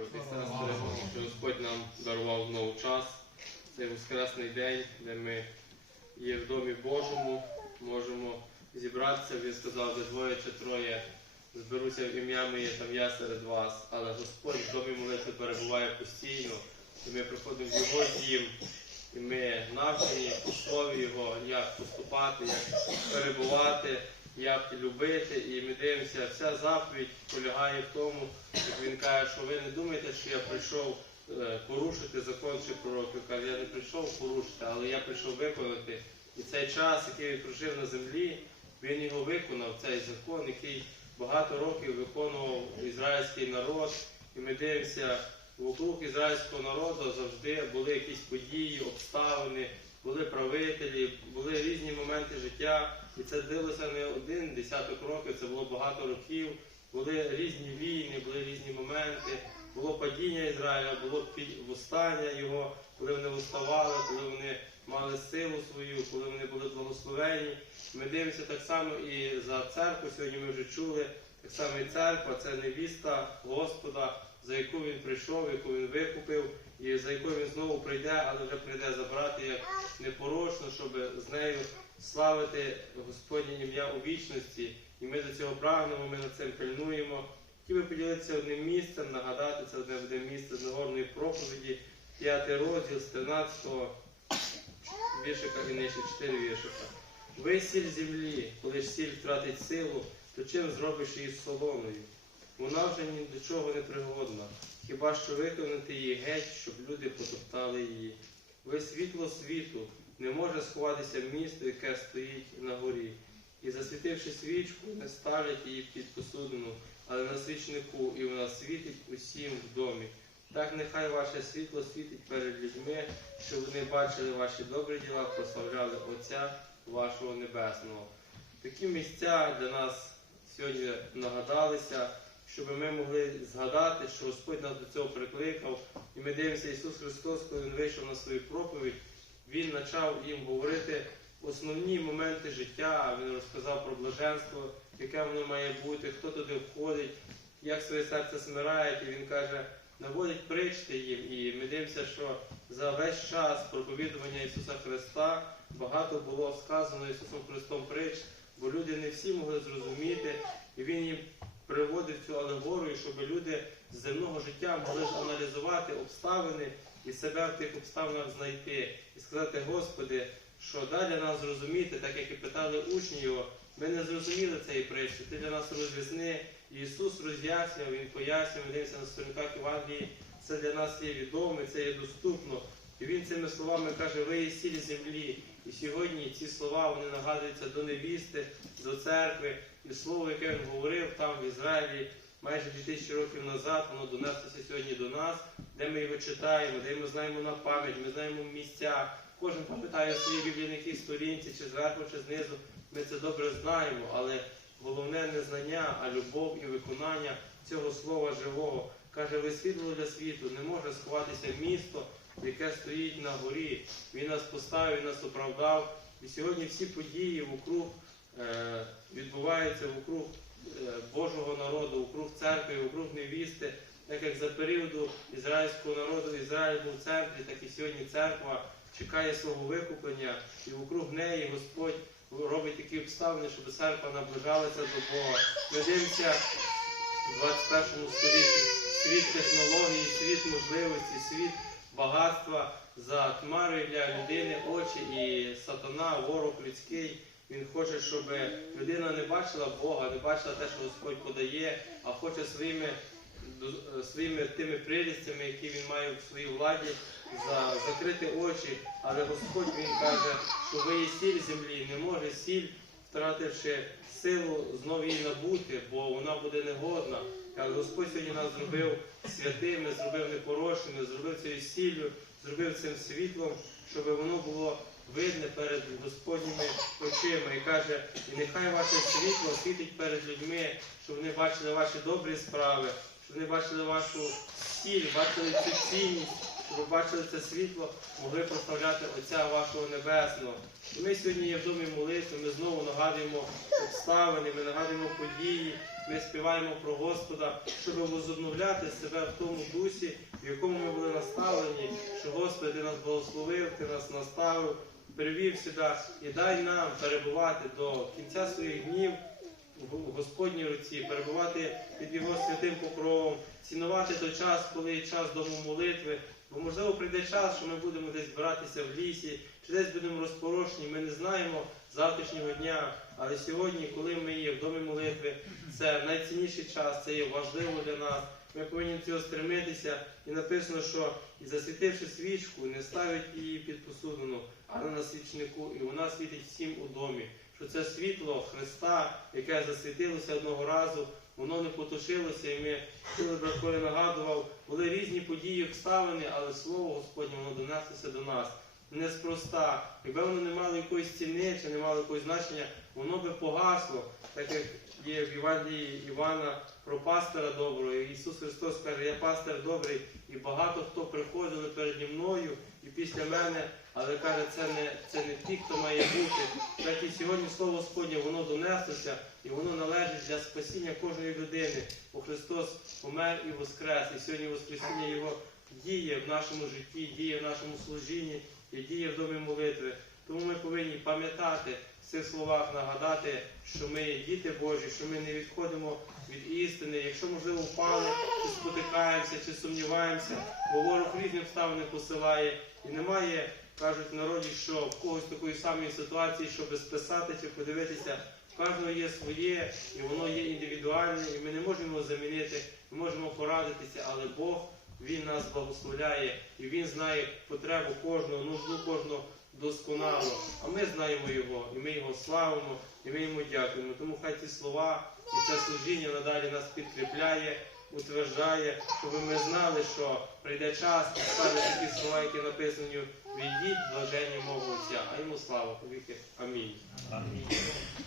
брати і сестри, що Господь нам дарував знову час. Цей воскресний день, де ми є в домі Божому, можемо зібратися. Він сказав, де двоє чи троє зберуся в ім'я моє, там я серед вас. Але Господь в домі молитви перебуває постійно. І ми приходимо в його дім, і ми навчені слові Його, як поступати, як перебувати, як любити. І ми дивимося, вся заповідь полягає в тому, як він каже, що ви не думаєте, що я прийшов е, порушити закон чи пророк. Він каже, я не прийшов порушити, але я прийшов виконати. І цей час, який він прожив на землі, він його виконав, цей закон, який багато років виконував ізраїльський народ. І ми дивимося, вокруг ізраїльського народу завжди були якісь події, обставини, були правителі, були різні моменти життя. І це длилося не один десяток років, це було багато років. Були різні війни, були різні моменти. Було падіння Ізраїля, було восстання його, коли вони вставали, коли вони мали силу свою, коли вони були благословені. Ми дивимося так само і за церкву. Сьогодні ми вже чули. Так само і церква це невіста Господа, за яку він прийшов, яку він викупив, і за якою він знову прийде, але вже прийде забрати як непорочно, щоб з нею славити Господнє ім'я у вічності. І ми до цього прагнемо, ми над цим пильнуємо. Хотів би поділитися одним місцем, нагадати це одне буде місце з Нагорної проповіді, п'ятий розділ з 13 віршика і нижче 4 віршика. Ви сіль землі, коли ж сіль втратить силу, то чим зробиш її солоною? Вона вже ні до чого не пригодна, хіба що виконати її геть, щоб люди потоптали її. Ви світло світу, не може сховатися місто, яке стоїть на горі. І засвітивши свічку, не ставлять її під посудину, але на свічнику, і вона світить усім в домі. Так нехай ваше світло світить перед людьми, щоб вони бачили ваші добрі діла, прославляли Отця вашого Небесного. Такі місця для нас сьогодні нагадалися, щоб ми могли згадати, що Господь нас до цього прикликав. І ми дивимося, Ісус Христос, коли Він вийшов на свою проповідь, Він почав їм говорити основні моменти життя. Він розказав про блаженство, яке воно має бути, хто туди входить, як своє серце смирає. І він каже, наводить причти їм. І ми дивимося, що за весь час проповідування Ісуса Христа багато було сказано Ісусом Христом притч, бо люди не всі могли зрозуміти, і Він їм щоб люди з земного життя могли аналізувати обставини і себе в тих обставинах знайти. І сказати, Господи, що дай для нас зрозуміти, так як і питали учні його, ми не зрозуміли цієї притчі, ти для нас роз'ясни. Ісус роз'яснював, Він пояснював, дивимося на сторінках Євангелії, це для нас є відоме, це є доступно. І він цими словами каже, ви є сіль землі. І сьогодні ці слова вони нагадуються до невісти, до церкви. І слово, яке він говорив там в Ізраїлі майже 2000 років назад, воно донеслося сьогодні до нас, де ми його читаємо, де ми знаємо на пам'ять, ми знаємо місця. Кожен пам'ятає свої біблійники сторінці, чи зверху, чи знизу. Ми це добре знаємо, але головне не знання, а любов і виконання цього слова живого. Каже, ви світло для світу, не може сховатися місто, яке стоїть на горі. Він нас поставив, нас оправдав. І сьогодні всі події вокруг е, відбуваються вокруг Божого народу, вокруг церкви, вокруг невісти. Так як за періоду ізраїльського народу Ізраїль був в церкві, так і сьогодні церква чекає свого викуплення, і вокруг неї Господь робить такі обставини, щоб церква наближалася до Бога. Ми дивимося в 21 столітті світ технологій, світ можливості, світ багатства затмарює для людини очі і сатана, ворог людський. Він хоче, щоб людина не бачила Бога, не бачила те, що Господь подає, а хоче своїми, своїми тими прелістями, які він має в своїй владі, за, закрити очі. Але Господь він каже, що ви є сіль землі, не може сіль, втративши силу, знову її набути, бо вона буде негодна. Але Господь сьогодні нас зробив святими, зробив непорочними, зробив цією сіллю, зробив цим світлом, щоб воно було видне перед Господніми очима. І каже, і нехай ваше світло світить перед людьми, щоб вони бачили ваші добрі справи, щоб вони бачили вашу сіль, бачили цю цінність, щоб ви бачили це світло, могли прославляти Отця вашого Небесного. І ми сьогодні є в домі молитви, ми знову нагадуємо обставини, ми нагадуємо події, ми співаємо про Господа, щоб возобновляти себе в тому дусі, в якому ми були наставлені, що Господи, ти нас благословив, ти нас наставив, привів сюди і дай нам перебувати до кінця своїх днів в Господній руці, перебувати під Його святим покровом, цінувати той час, коли є час дому молитви. Бо можливо прийде час, що ми будемо десь збиратися в лісі, чи десь будемо розпорошені. Ми не знаємо завтрашнього дня. Але сьогодні, коли ми є в домі молитви, це найцінніший час, це є важливо для нас. Ми повинні цього стремитися. І написано, що і засвітивши свічку, не ставить її під посудину, на свічнику, і вона світить всім у домі. Що це світло Христа, яке засвітилося одного разу, воно не потушилося, і ми чули, брат нагадував, були різні події, обставини, але слово Господнє воно донеслося до нас. Неспроста. Якби воно не мало якоїсь ціни чи не мало якогось значення, воно би погасло, так як є в Євангелії Івана про пастора доброго. Ісус Христос каже, я пастир добрий, і багато хто приходили переді мною і після мене, але каже, це не, це не ті, хто має бути. Так і сьогодні Слово Господнє, воно донеслося, і воно належить для спасіння кожної людини. Бо Христос помер і воскрес, і сьогодні Воскресіння Його діє в нашому житті, діє в нашому служінні і діє в домі молитви. Тому ми повинні пам'ятати в цих словах, нагадати, що ми є діти Божі, що ми не відходимо від істини. Якщо, можливо, впали, чи спотикаємося, чи сумніваємося, бо ворог різні обставини посилає. І немає, кажуть в народі, що в когось такої самої ситуації, щоб списати чи подивитися. Кожного є своє, і воно є індивідуальне, і ми не можемо його замінити, ми можемо порадитися, але Бог він нас благословляє, і Він знає потребу кожного, нужду кожного досконало. А ми знаємо Його, і ми його славимо, і ми йому дякуємо. Тому хай ці слова і це служіння надалі нас підкріпляє, утверджає, щоб ми знали, що прийде час і стане такі слова, які написані відійдіть блаженні мого Отця, а йому слава повіки. Амінь.